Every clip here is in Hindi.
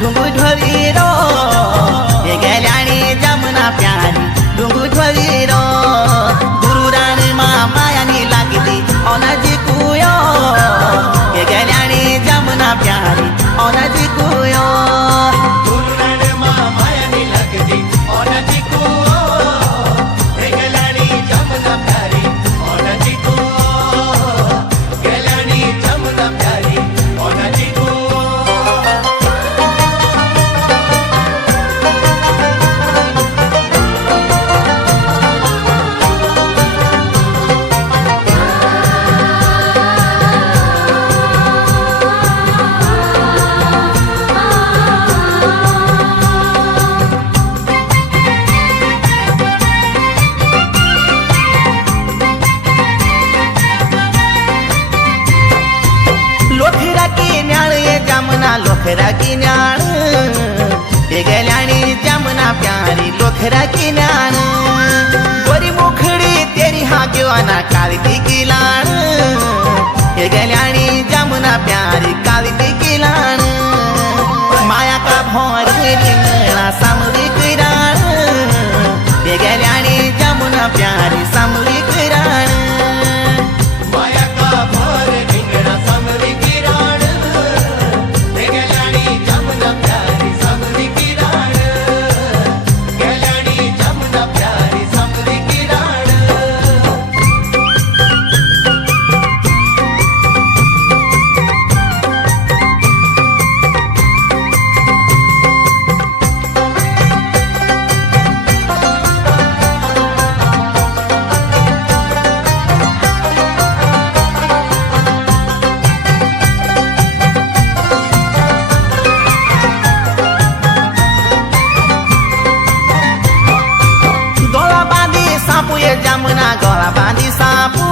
ढुंगू ढोरी रो हे गेल्याणी जमुना प्यारी ढुंगू ढोरी रो गुरुरान मायानी लागली ओनाजी कुयो हे गेल्याणी जमुना प्यारी ओनाजी कुयो गुरुरान मायानी लागली ओनाजी कुयो हे गेल्याणी जमुना प्यारी ओनाजी कुयो गेल्याणी जमुना प्यारी ओनाजी कुयो लोखरा की न्याळ ये जमुना लोखरा की न्याळ हे गेल्याणी जमुना प्यारी लोखरा की न्याळ गोरी मुखड़ी तेरी हाँ ना कालती की लाण हे गेल्याणी जमुना प्यारी कालती की लाण माया का भोर रिंगणा सामरी किराण हे गेल्याणी जमुना प्यारी सामरी किराण माया का भोर रिंगणा सामरी किराण हे गेल्याणी जमुना प्यारी सामरी किराण गेल्याणी जमुना प्यारी सामरी किराण गळा बांधी सापू ये जमुना गळा बांधी सापू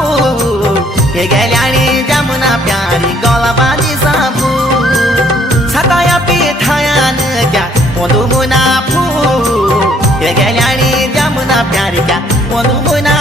हे गेल्याणी जमुना प्यारी गळा बांधी सापू सताया पिठायान क्या पोंदू मुना फू हे गेल्याणी जमुना प्यारी क्या पोंदू मुना